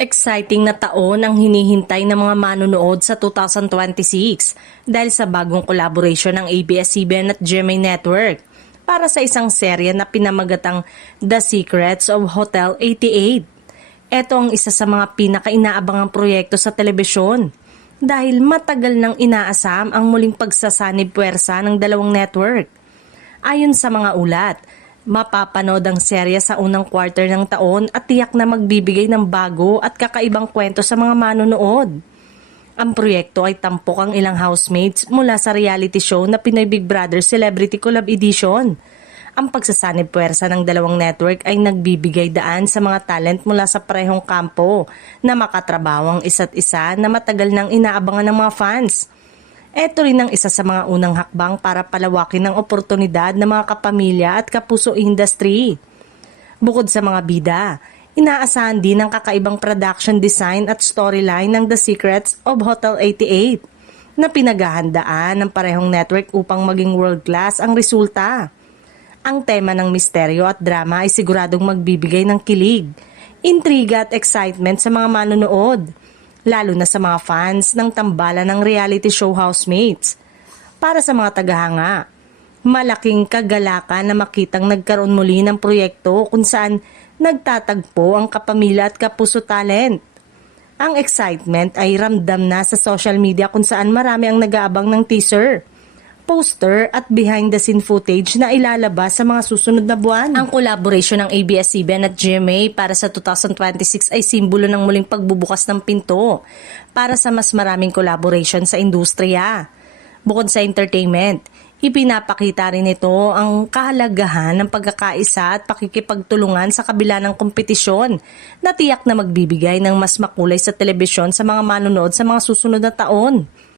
Exciting na taon ang hinihintay ng mga manonood sa 2026 dahil sa bagong collaboration ng ABS-CBN at GMA Network para sa isang serye na pinamagatang The Secrets of Hotel 88. Ito ang isa sa mga pinaka-inaabangang proyekto sa telebisyon dahil matagal nang inaasam ang muling pagsasanib puwersa ng dalawang network. Ayon sa mga ulat, mapapanood ang serye sa unang quarter ng taon at tiyak na magbibigay ng bago at kakaibang kwento sa mga manonood. Ang proyekto ay tampok ang ilang housemates mula sa reality show na Pinoy Big Brother Celebrity Collab Edition. Ang pagsasanib puwersa ng dalawang network ay nagbibigay daan sa mga talent mula sa parehong kampo na makatrabaho ang isa't isa na matagal nang inaabangan ng mga fans. Ito rin ang isa sa mga unang hakbang para palawakin ang oportunidad ng mga kapamilya at kapuso industry. Bukod sa mga bida, inaasahan din ang kakaibang production design at storyline ng The Secrets of Hotel 88 na pinaghahandaan ng parehong network upang maging world-class ang resulta. Ang tema ng misteryo at drama ay siguradong magbibigay ng kilig, intriga at excitement sa mga manonood, lalo na sa mga fans ng tambalan ng reality show housemates. Para sa mga tagahanga, malaking kagalakan na makitang nagkaroon muli ng proyekto kung saan nagtatagpo ang kapamilya at kapuso talent. Ang excitement ay ramdam na sa social media kung saan marami ang nag-aabang ng teaser, poster at behind-the-scene footage na ilalabas sa mga susunod na buwan. Ang collaboration ng ABS-CBN at GMA para sa 2026 ay simbolo ng muling pagbubukas ng pinto para sa mas maraming collaboration sa industriya. Bukod sa entertainment, ipinapakita rin ito ang kahalagahan ng pagkakaisa at pakikipagtulungan sa kabila ng kompetisyon na tiyak na magbibigay ng mas makulay sa telebisyon sa mga manonood sa mga susunod na taon.